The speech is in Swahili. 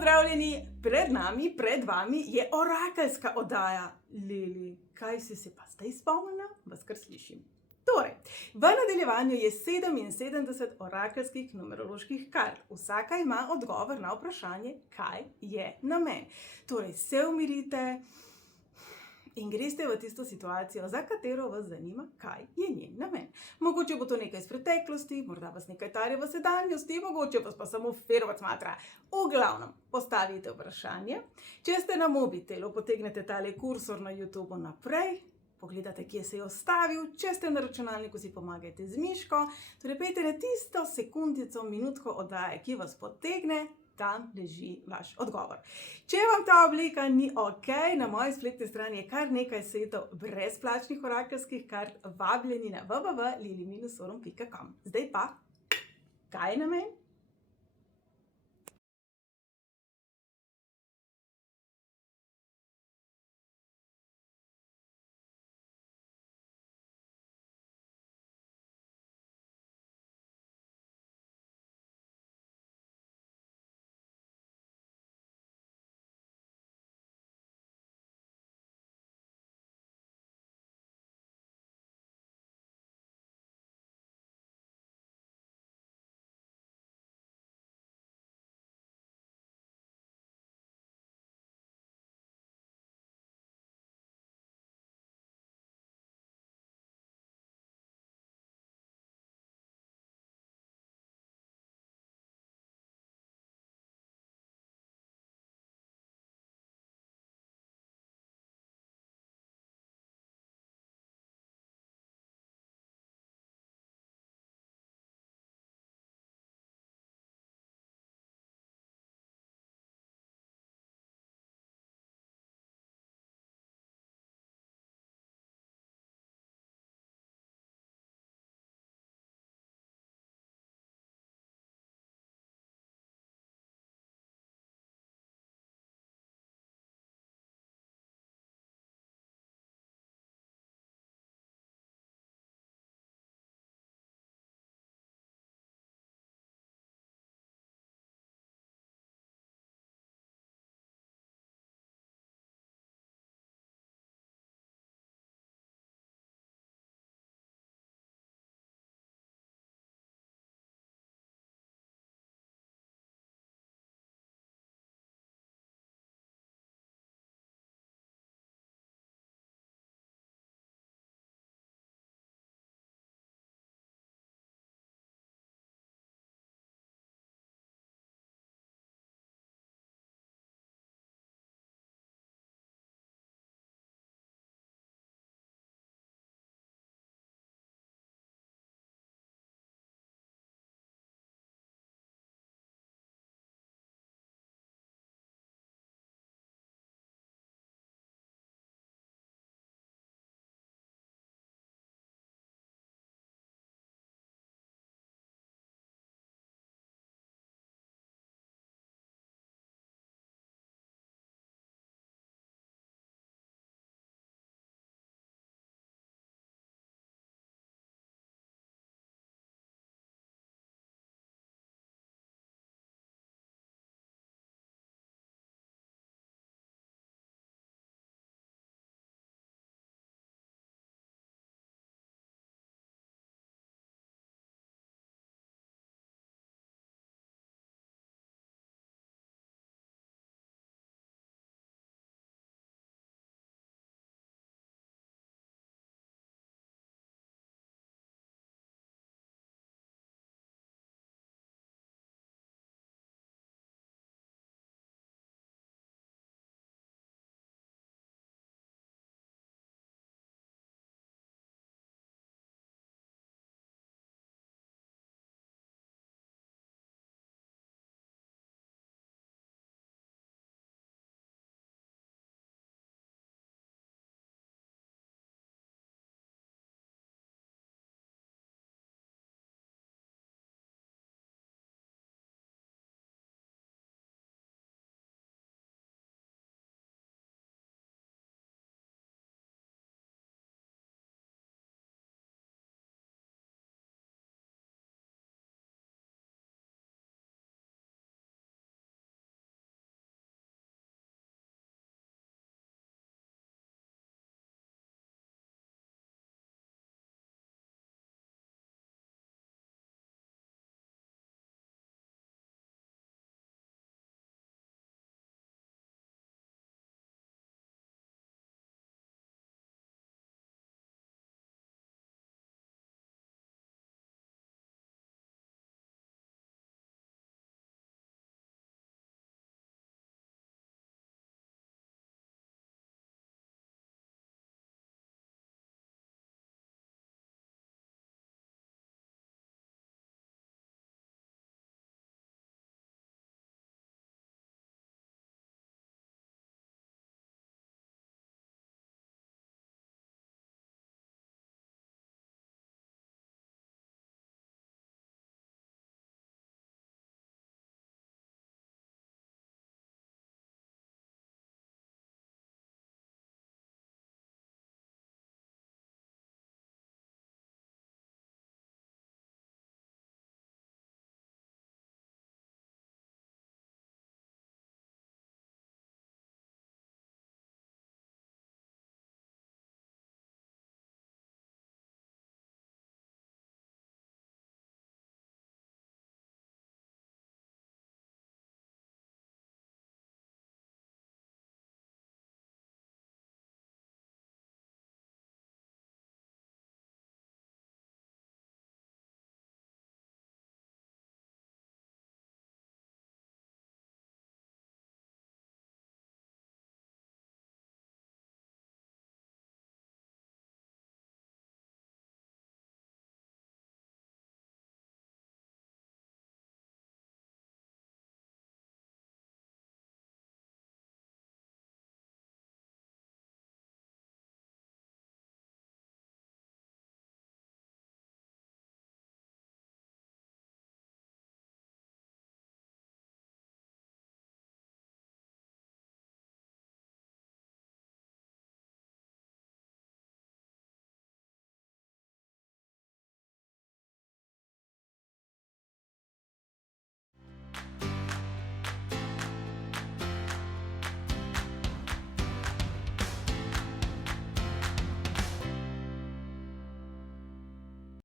pozdravljeni, pred vami je orakelska oddaja. Lili, kaj si se pa zdaj spomnila? Vas kar slišim. Torej, v nadaljevanju je 77 orakelskih numeroloških kart. Vsaka ima odgovor na vprašanje, kaj je namen. Torej, se umirite in greste v tisto situacijo, za katero vas zanima, kaj je njen namen. Mogoče bo to nekaj iz preteklosti, morda vas nekaj tarja v sedanjosti, mogoče vas pa samo ferovac matra. V glavnem, postavite vprašanje. Če ste na mobitelu, potegnete tale kursor na YouTubeu naprej, pogledate, kje se je ostavil, če ste na računalniku, si pomagajte z miško, torej pejte na tisto sekundico, minutko oddaje, ki vas potegne, tam leži vaš odgovor. Če vam ta oblika ni ok, na moji spletni strani je kar nekaj setov brezplačnih orakelskih kart, vabljeni na www.lili-orom.com. Zdaj pa, kaj je namen?